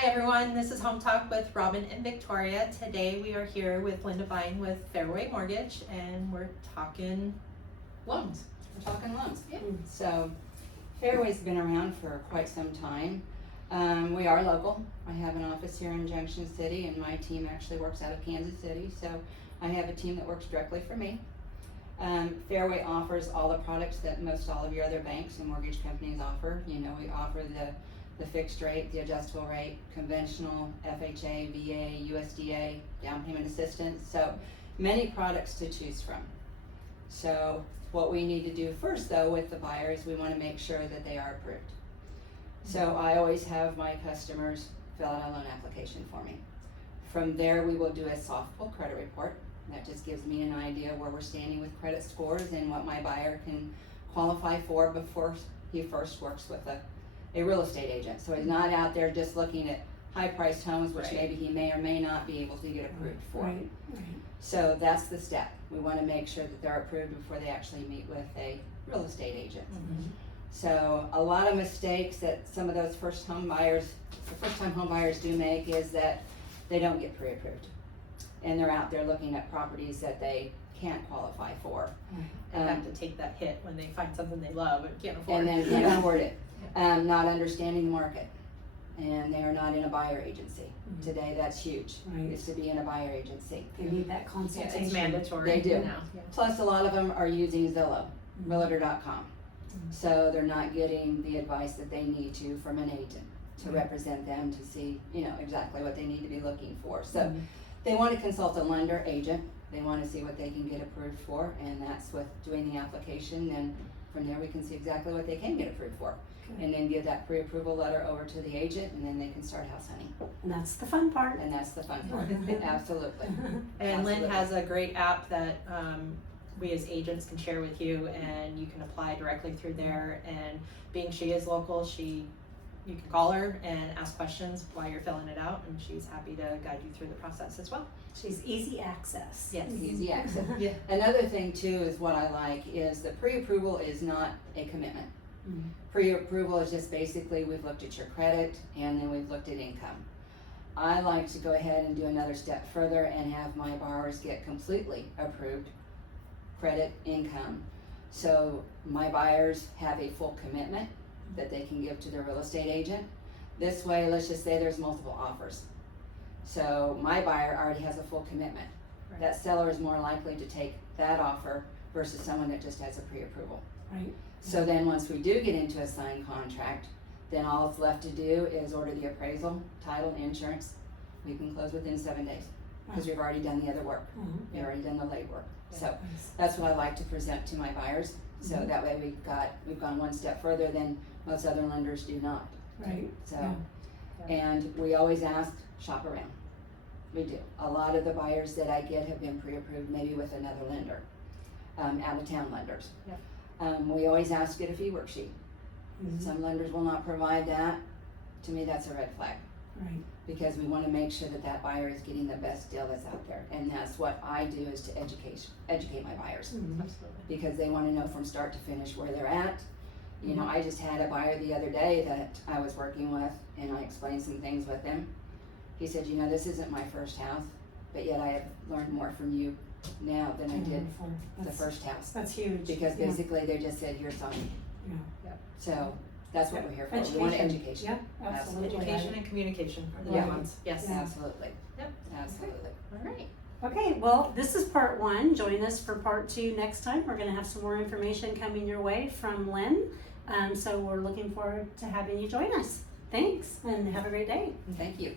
Hi everyone, this is Home Talk with Robin and Victoria. Today we are here with Lynn Devine with Fairway Mortgage and we're talking loans. We're talking loans. Yeah. So Fairway's been around for quite some time. We are local. I have an office here in Junction City and my team actually works out of Kansas City. So I have a team that works directly for me. Fairway offers all the products that most all of your other banks and mortgage companies offer. You know, we offer the fixed rate, the adjustable rate, conventional, FHA, VA, USDA, down payment assistance. So many products to choose from. So what we need to do first though with the buyer is we want to make sure that they are approved. So I always have my customers fill out a loan application for me. From there we will do a soft pull credit report. That just gives me an idea where we're standing with credit scores and what my buyer can qualify for before he first works with a real estate agent. So he's not out there just looking at high-priced homes, which maybe he may or may not be able to get approved for. Right. So that's the step. We want to make sure that they're approved before they actually meet with a real estate agent. Mm-hmm. So a lot of mistakes that some of those first-time home buyers do make is that they don't get pre-approved. And they're out there looking at properties that they can't qualify for. And have to take that hit when they find something they love and can't afford. And then can't afford it. Not understanding the market. And they are not in a buyer agency. Mm-hmm. Today that's huge, Right. is to be in a buyer agency. They need that Yeah, consultation. it's mandatory. They do. Now. Yeah. Plus a lot of them are using Zillow, Mm-hmm. realtor.com. So they're not getting the advice that they need to from an agent to represent them to see, you know, exactly what they need to be looking for. So Mhm. they want to consult a lender agent. They want to see what they can get approved for, and that's with doing the application. And from there, we can see exactly what they can get approved for, and then give that pre-approval letter over to the agent, and then they can start house hunting. And that's the fun part. And that's the fun part. Absolutely. And Lynn Absolutely. has a great app that we as agents can share with you, and you can apply directly through there. And being she is local, you can call her and ask questions while you're filling it out, and she's happy to guide you through the process as well. She's easy access. Yes. Easy access. Yeah. Another thing too is what I like is the pre-approval is not a commitment. Mhm. Pre-approval is just basically we've looked at your credit and then we've looked at income. I like to go ahead and do another step further and have my borrowers get completely approved, credit, income. So my buyers have a full commitment that they can give to their real estate agent. This way, let's just say there's multiple offers. So my buyer already has a full commitment. Right. That seller is more likely to take that offer versus someone that just has a pre-approval. Right. So then once we do get into a signed contract, then all it's left to do is order the appraisal, title, insurance. We can close within 7 days because we've already done the other work. Mhm. We've already done the late work. So Nice. that's what I like to present to my buyers. So Mhm. that way we've gone one step further than most other lenders do not. Right. So, Yeah. and we always ask, shop around. We do. A lot of the buyers that I get have been pre-approved maybe with another lender, out of town lenders. Yeah. We always ask get a fee worksheet. Mhm. Some lenders will not provide that. To me, that's a red flag Right. because we want to make sure that that buyer is getting the best deal that's out there. And that's what I do is to educate my buyers Mhm. Absolutely. because they want to know from start to finish where they're at. You know, I just had a buyer the other day that I was working with and I explained some things with him. He said, you know, this isn't my first house, but yet I have learned more from you now than I did Before. the That's- first house. That's huge. Because Yeah. basically they just said, here's something. Yeah. So that's what we're here for. We want education. Yeah, absolutely. Education and communication are the Yeah. big ones. Yes. Yeah. Absolutely. Yep. Absolutely. All right. Okay, well, this is part one. Join us for part two next time. We're gonna have some more information coming your way from Lynn. So we're looking forward to having you join us. Thanks, and have a great day. Thank you.